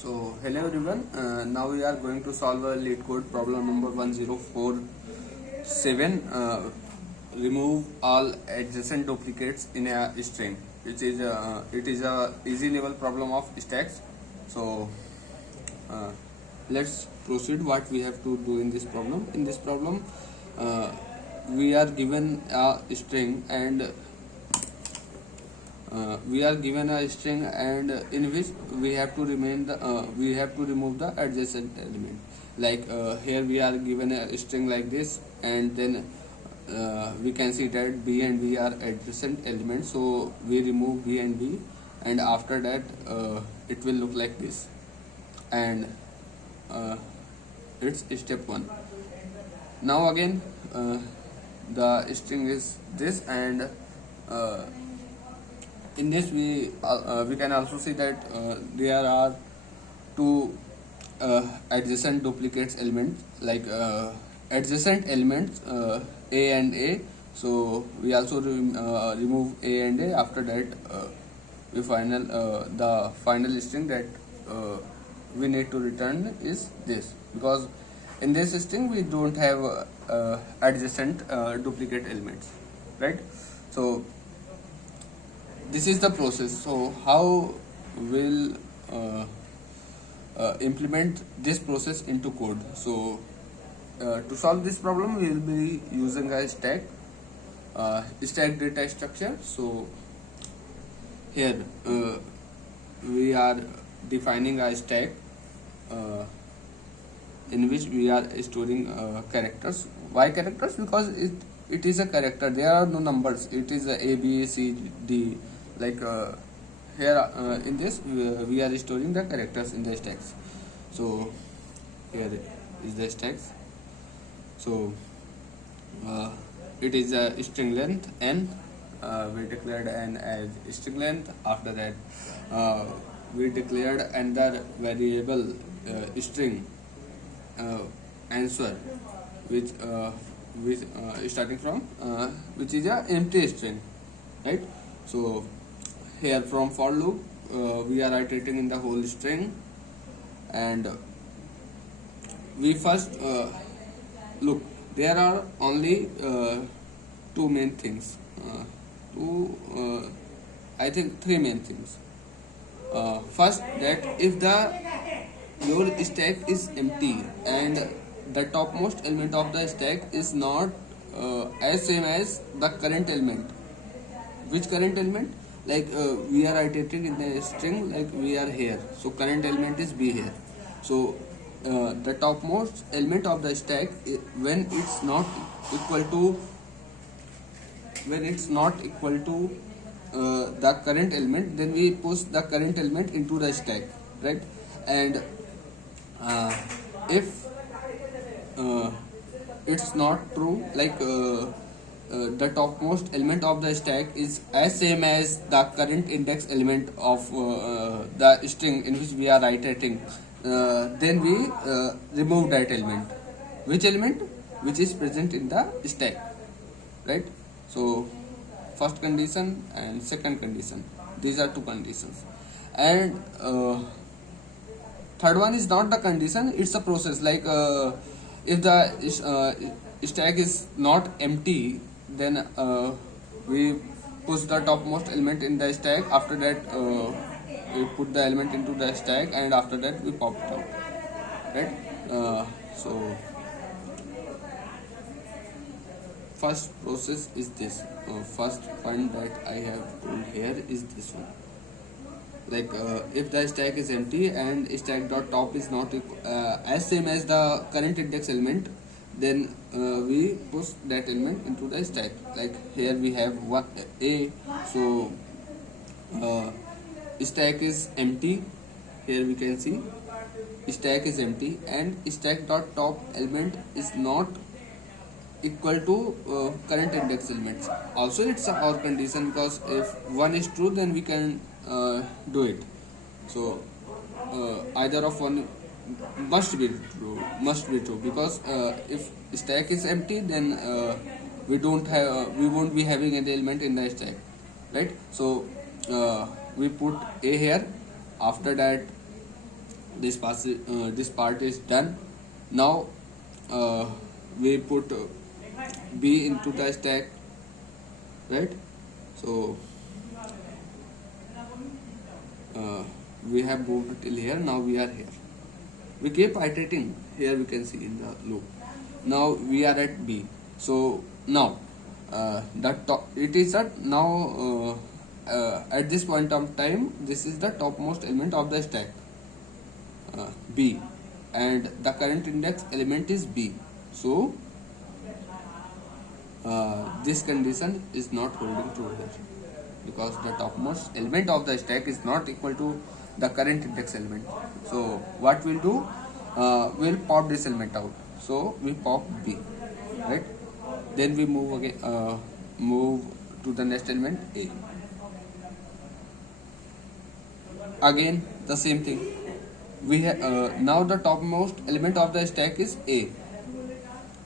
So hello everyone, now we are going to solve a lead code problem number 1047. Remove all adjacent duplicates in a string, which is it is a easy level problem of stacks. So uh, let's proceed what we have to do in this problem. In this problem, we are given a string and in which we have to remove the adjacent element. Like here we are given a string like this, and then we can see that b and b are adjacent elements, so we remove b and b, and after that it will look like this. And it's step 1. Now again the string is this, and in this we can also see that there are two adjacent duplicates elements, like adjacent elements a and a. So we also remove a and a. After that we the final string that we need to return is this, because in this string we don't have adjacent duplicate elements, right? So this is the process. So how will implement this process into code? So to solve this problem we will be using a stack data structure. So here we are defining a stack in which we are storing characters. Why characters? Because it is a character, there are no numbers. It is a b, c, d. Like here in this we are storing the characters in the stacks. So here is the stacks. So it is a string length n. We declared n as string length. After that we declared another variable string answer, which starting from which is a empty string, right? So here from for loop we are iterating in the whole string, and we first look, there are only two main things, I think three main things. First, that if your stack is empty and the topmost element of the stack is not as same as the current element. Which current element? Like we are iterating in the string, like we are here, so current element is b here. So the topmost element of the stack, when it's not equal to the current element, then we push the current element into the stack, right? And if it's not true, like the topmost element of the stack is as same as the current index element of the string in which we are iterating, then we remove that element. Which element? Which is present in the stack, right? So first condition and second condition, these are two conditions. And third one is not the condition, it's a process. Like if the stack is not empty, then we push the topmost element in the stack. After that we put the element into the stack, and after that we pop it out, right? So first process is this. First point that I have told here is this one. Like if the stack is empty and stack dot top is not as same as the current index element, then we push that element into the stack. Like here we have a, so stack is empty. Here we can see stack is empty and stack dot top element is not equal to current index elements. Also it's our condition, because if one is true then we can do it. So either of one must be true, because if stack is empty, then we won't be having any element in the stack, right? So we put a here. After that this part is done. Now we put B into the stack, right? So we have moved till here. Now we are here. We keep iterating. Here we can see in the loop. Now we are at B. So now it is at now at this point of time, this is the topmost element of the stack, B, and the current index element is B. So this condition is not holding true here, because the topmost element of the stack is not equal to the current index element. So what we'll do, we'll pop this element out. So we pop B, right? Then we move again, move to the next element, A. Again the same thing. We have now the topmost element of the stack is A,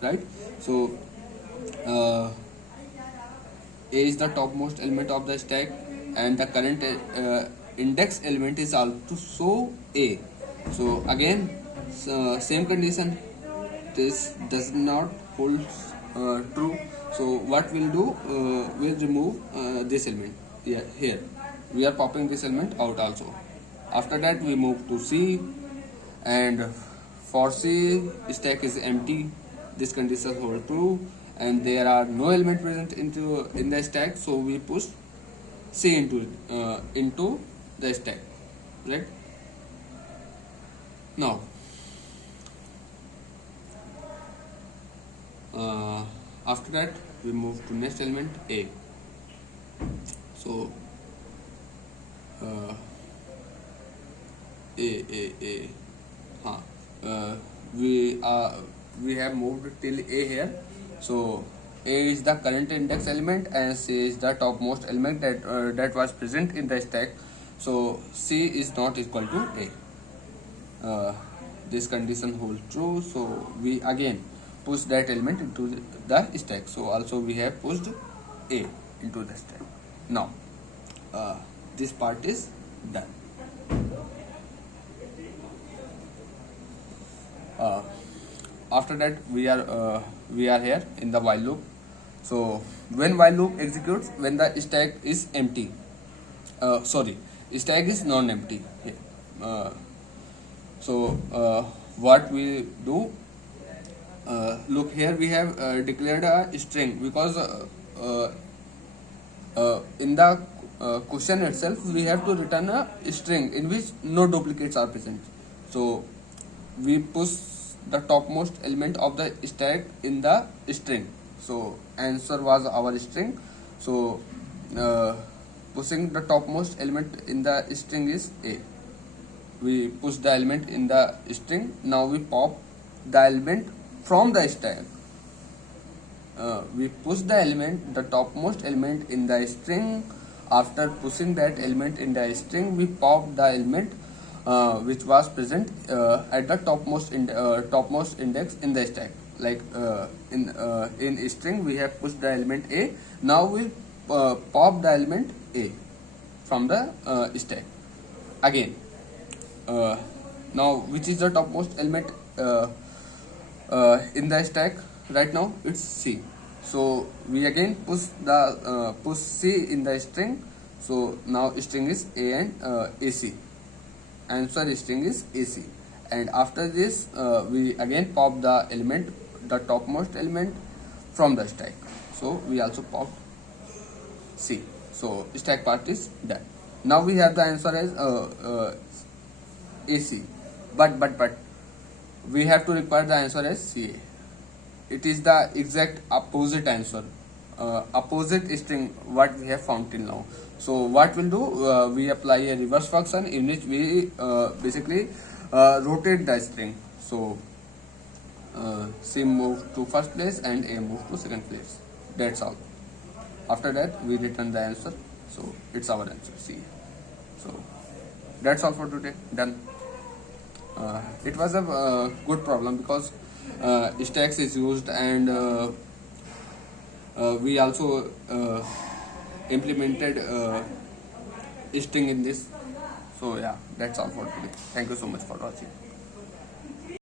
right? So A is the topmost element of the stack, and the current index element is also A. So again, same condition, this does not hold true. So what we'll do, we'll remove this element. Yeah, here we are popping this element out also. After that we move to C, and for C, stack is empty. This condition hold true, and there are no element present in the stack. So we push C into the stack, right? Now after that we move to next element, A. So A we have moved till A here. So A is the current index element, and C is the topmost element that was present in the stack. So C is not equal to A. This condition holds true. So we again push that element into the stack. So also we have pushed A into the stack. Now this part is done. After that we are here in the while loop. So when while loop executes, when the stack is empty, stack is non-empty here. So what we do, look here, we have declared a string, because in the question itself we have to return a string in which no duplicates are present. So we push the topmost element of the stack in the string. So answer was our string. So pushing the topmost element in the string is A. We push the element in the string. Now we pop the element from the stack. We push the topmost element in the string. After pushing that element in the string, we pop the element which was present at the topmost index in the stack. Like in string we have pushed the element A. Now we pop the element A from the stack again. Now which is the topmost element in the stack right now? It's C. So we again push C in the string. So now string is A and AC. Answer string is AC. And after this we again pop the topmost element from the stack. So we also pop C. So stack part is done. Now we have the answer as AC, but we have to require the answer as CA. It is the exact opposite answer, opposite string what we have found till now. So what we'll do, we apply a reverse function in which we basically rotate the string. So C move to first place and A move to second place. That's all. After that we return the answer. So it's our answer, C. So that's all for today. Done. It was a good problem, because stacks is used, and we also implemented string in this. So yeah, that's all for today. Thank you so much for watching.